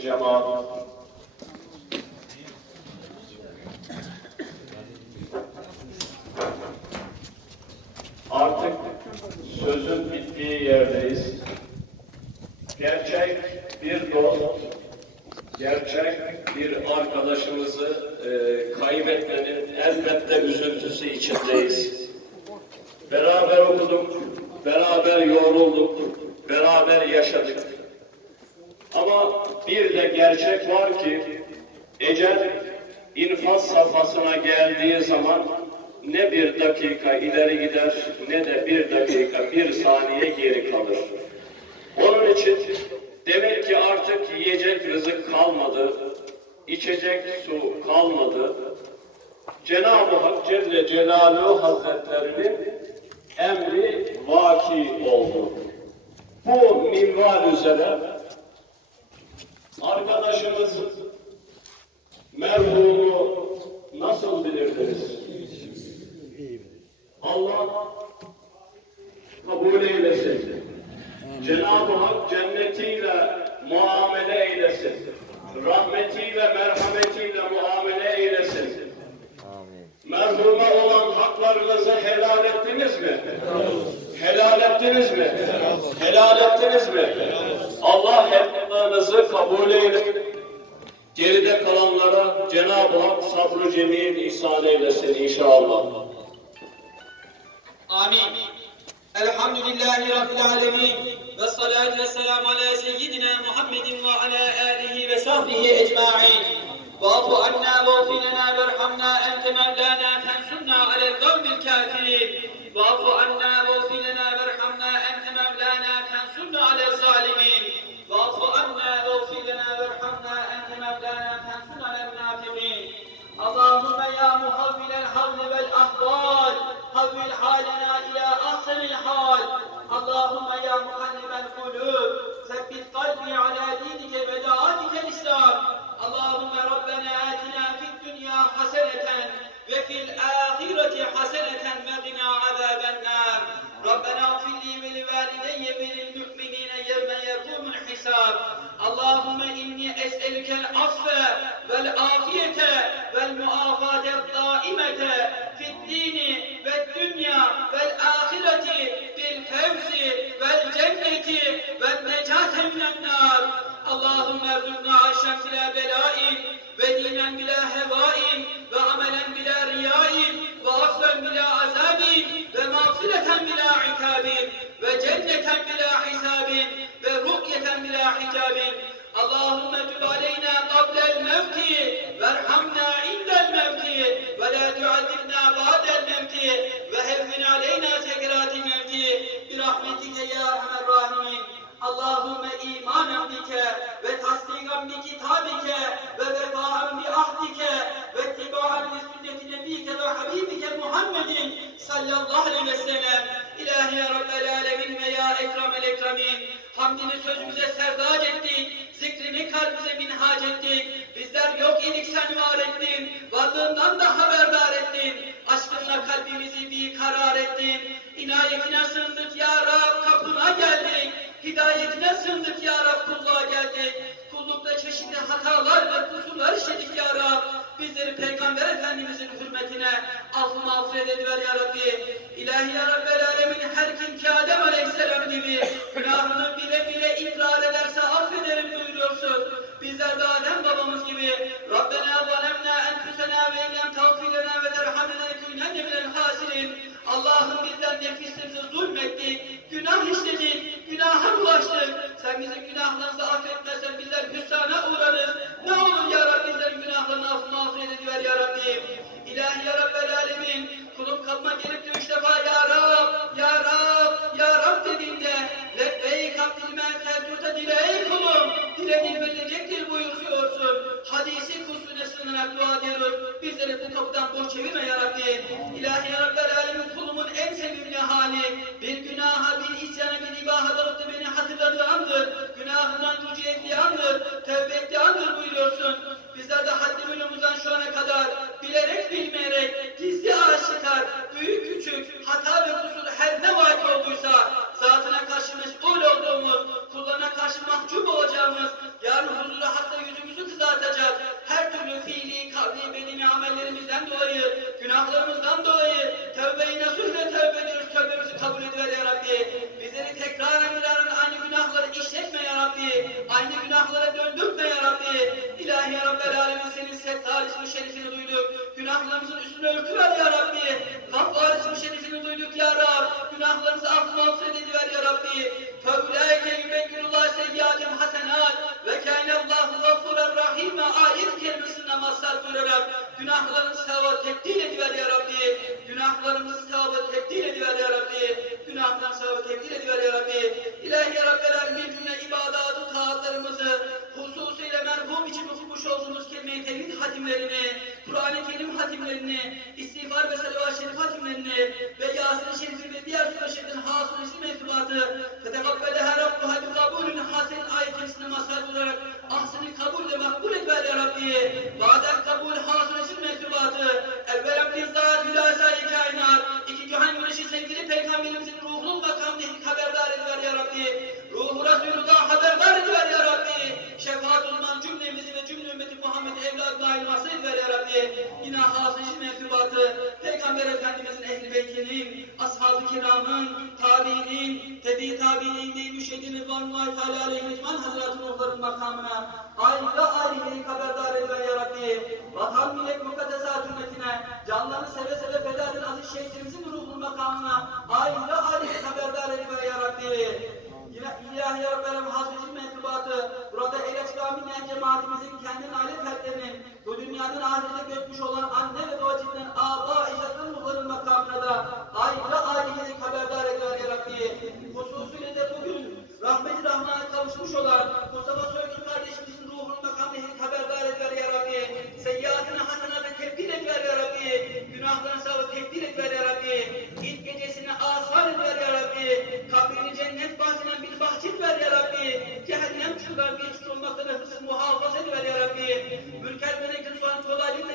cemaat. Artık sözün bittiği yerdeyiz. Gerçek bir dost, gerçek bir arkadaşımızı e, kaybetmenin elbette üzüntüsü içindeyiz. Beraber okuduk, beraber yorulduk, beraber yaşadık. Ama bir de gerçek var ki ecel infaz safhasına geldiği zaman ne bir dakika ileri gider ne de bir dakika bir saniye geri kalır. Onun için demek ki artık yiyecek rızık kalmadı, içecek su kalmadı. Cenab-ı Hak Celle Celaluhu Hazretlerinin emri vaki oldu. Bu minval üzere arkadaşımız merhumu nasıl bilirdiniz? Allah kabul eylesin. Cenab-ı Hak cennetiyle muamele eylesin. Rahmetiyle, merhametiyle muamele eylesin. Merhuma olan haklarınızı helal ettiniz mi? Helal ettiniz mi? Helal ettiniz mi? Allah duamızı kabul eyle. Geride kalanlara Cenab-ı Hak sabrı cemil ihsan eylesin inşallah. Amin. Elhamdülillahi Rabbil Alemin. Ve salatu ve selamu ala seyyidina Muhammedin ve ala alihi ve sahbihi ecma'in. Vafu anna vafi lena verhamna ente mevlana fensunna alel gavmil kafirin. Vafu anna vafi والأحوال حول حالنا إلى أحسن الحال اللهم يا مقلب İnayetine sığındık ya Rab kapına geldik. Hidayetine sığındık ya Rab kulluğa geldik. Kullukta çeşitli hatalar ve kusurlar işledik ya Rab. Bizleri Peygamber Efendimizin hürmetine affı mağfiret ediver ya Rabbi. İlahi ya Rabbel Alemin her kim ki Adem Allah'ım bizden nefislerimize zulmettik, günah işledik, günaha bulaştık. Sen bizim günahlarımızı affetmezsen bizler hüsrana uğrarız. Ne olur ya Rabbi bizlerin günahlarını affı mağfiret ediver ya Rabbi. İlahi ya Rabbel Alemin, kulum kapma gelip Hadisi kusune sığınarak dua ediyoruz. Bizleri bu kapıdan boş çevirme ya Rabbi. İlahi ya Rabbel Alemin kulumun en sevimli hali, bir günaha, bir isyana, bir ibaha dalıp da beni hatırladığı andır. Günahından rücu ettiği andır, tevbe ettiği andır buyuruyorsun. Bizler de haddi bölümümüzden şu ana kadar bilerek bilmeyerek gizli aşikar, büyük küçük, hata ve kusur her ne vaki olduysa zatına karşı mesul olduğumuz, üstünü örtüver ya Rabbi. Gaffar ismi şerifini duyduk ya Rab. Günahlarımızı af mağfiret ediver ya Rabbi. Feulaike yübekkirullah seyyiatim hasenat. Ve kâinallahu gaffuren rahîme ayet kelimesinde mazhar buyurarak günahlarımızı sevabı tebdil ediver ya Rabbi. Günahlarımızı sevabı tebdil için okumuş olduğumuz kelime-i tevhid hatimlerini, Kur'an-ı Kerim hatimlerini, istiğfar ve salavat-ı şerif hatimlerini ve Yasin-i Şerif'i ve diğer sure şerifin hasıl işli mevzubatı Rabbi. Yine hasışı mensubatı Peygamber Efendimizin ehli beytinin, ashab-ı kiramın, tabiinin, tebi tabiinin, müşehidin Rıdvanullahi Teala aleyhi mecman hazretleri ruhların makamına ayrı ayrı haberdar ediver ya Rabbi. Vatan millet mukaddesat hürmetine canlarını seve seve feda eden aziz şehitlerimizin ruhunun makamına ayrı ayrı haberdar ediver ya Rabbi. Yine İlahi Ya Rabbel Hazreti mensubatı burada el çıkabilmeyen cemaatimizin kendi aile fertlerinin dünyanın ahirete göçmüş olan anne ve babacıkların âbâ ecdadının ruhlarının makamına da ayrı gelip haberdar ediyor Ya Rabbi. Hususiyle de bugün rahmeti rahmana kavuşmuş olan Mustafa Soygun kardeşimizin ruhunun makamına gelip haberdar ediyor Ya Rabbi. Seyyiatine hasenatı tebdil ediyor Ya Rabbi. Günahlarını sevabı tebdil ediyor Ya Rabbi. İlk gecesini asar ediyor Ya Rabbi. Kabrini cennet bahçeden bir bahçet ver ya Rabbi. Cehennem bir çukur olmaktan hıfzı muhafaza ediver ya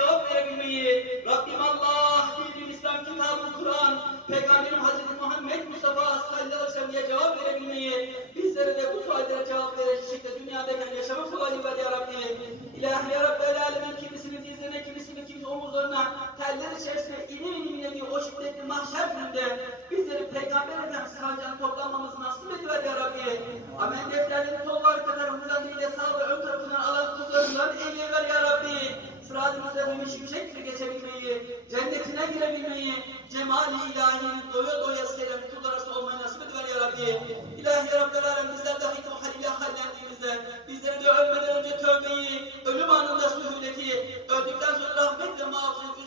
cevap verebilmeyi. Rabbim Allah, dinim İslam kitabı Kur'an, Peygamberim Hazreti Muhammed Mustafa sallallahu aleyhi ve sellem'e cevap verebilmeyi. Bizlere de bu suallere cevap verecek şekilde dünyadayken yaşama kolaylığı ver ya Rabbi. İlahi ya Rabbel Alemin kimisinin dizlerine, kimisinin kimisi omuzlarına, teller içerisine inim inim inlediği o şiddetli mahşer gününde bizleri Peygamber Efendimiz sancağına toplanmamızı nasip ediver ya Rabbi. Amel defterlerini sol ve arka tarafından değil de sağ ve ön tarafından alan kullarından eyleyiver ya Rabbi. Sırat-ı müstehimi şimşek gibi geçebilmeyi, cennetine girebilmeyi, cemali ilahinin doya doya seyreden kullar arasında olmayı nasip ediver ya Rabbi. İlahi ya Rabbel Alem bizler dahi o haliyle hallendiğimizde bizleri de ölmeden önce tövbeyi, ölüm anında suhuleti, öldükten sonra rahmet ve mağfiret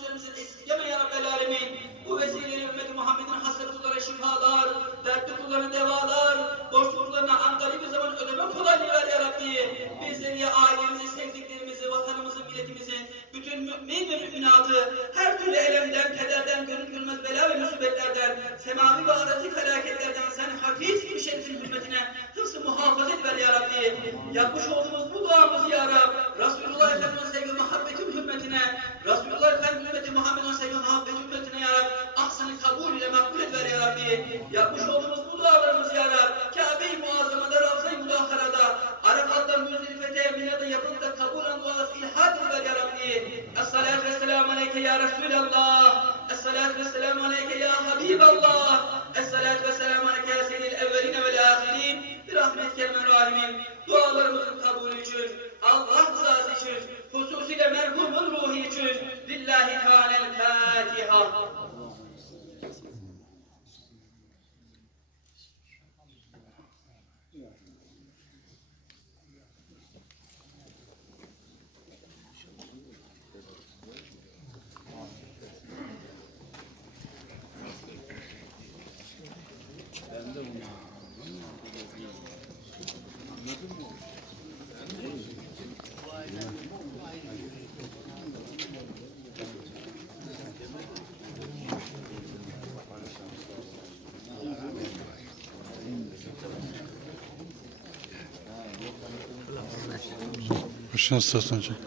Rabbi. Yapmış olduğumuz bu duamızı ya Rab, Resulullah Efendimiz'in sevgi ve muhabbetin hürmetine, Resulullah Efendimiz'in ümmeti Muhammed'in sevgi ve muhabbet hürmetine ya Rab, ahsını kabul ile makbul ediver ya Rabbi. Yapmış olduğumuz bu dualarımızı ya Rab, Kabe-i Muazzama'da, Ravza-i Mudahara'da, Arafat'ta, Müzdelife'de, Mina'da yapıp da kabulen duası ilhad ediver ya Rabbi. Es-salatu vesselamu aleyke ya Resulallah. Es-salatu vesselamu aleyke ya Habiballah. Rahimin. Dualarımızın kabulü için, Allah rızası için, hususiyle merhumun ruhu için. Lillahi Teala'l Fatiha. Başına saslanacak.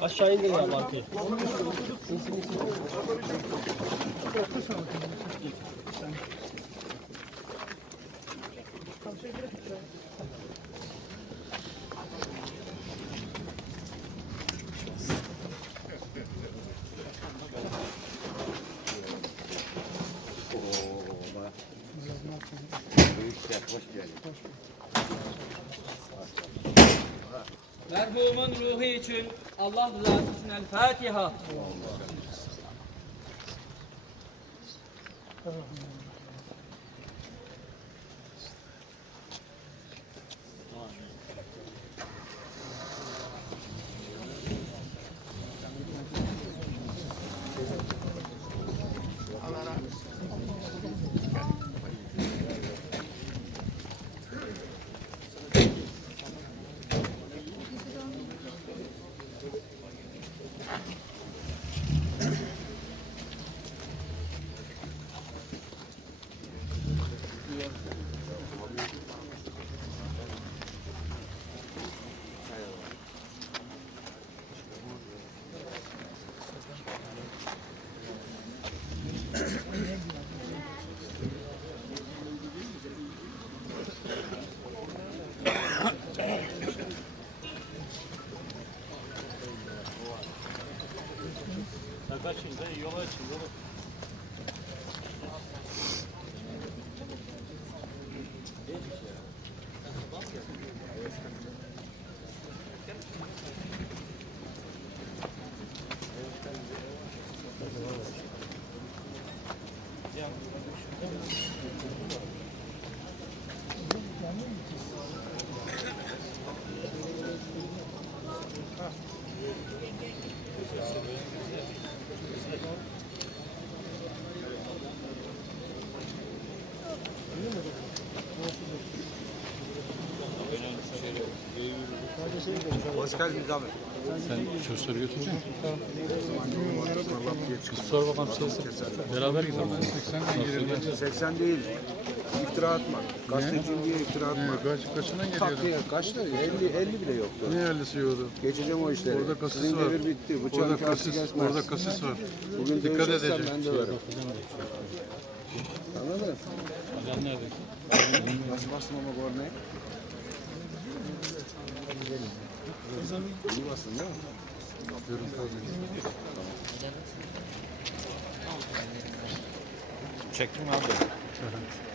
Aşağı indir ya markayı. Merhumun ruhu için Allah rızası için El Fatiha. Kaçın da yol açın. Yol açın. Thank you. Sen çocukları götürecek misin? Sor bakalım şeysi. Beraber gidelim. 80'den geliyor. 80 değil. İftira atma. Gazeteciyim diye iftira atma. Kaç, kaçından Tak geliyordu? diye kaçta? 50, 50 bile yoktu. Ne yerlisi yiyordu? Geçeceğim o işleri. Orada kasis Sizin var. devir bitti. Bıçağın Orada kasis, kesmez. orada kasis var. Bugün Dikkat edecek. ben de varım. Anladın? Adam nerede? Nasıl bastım ama kornaya? İyi bastın değil mi? Görüntü alıyor. Çektim abi.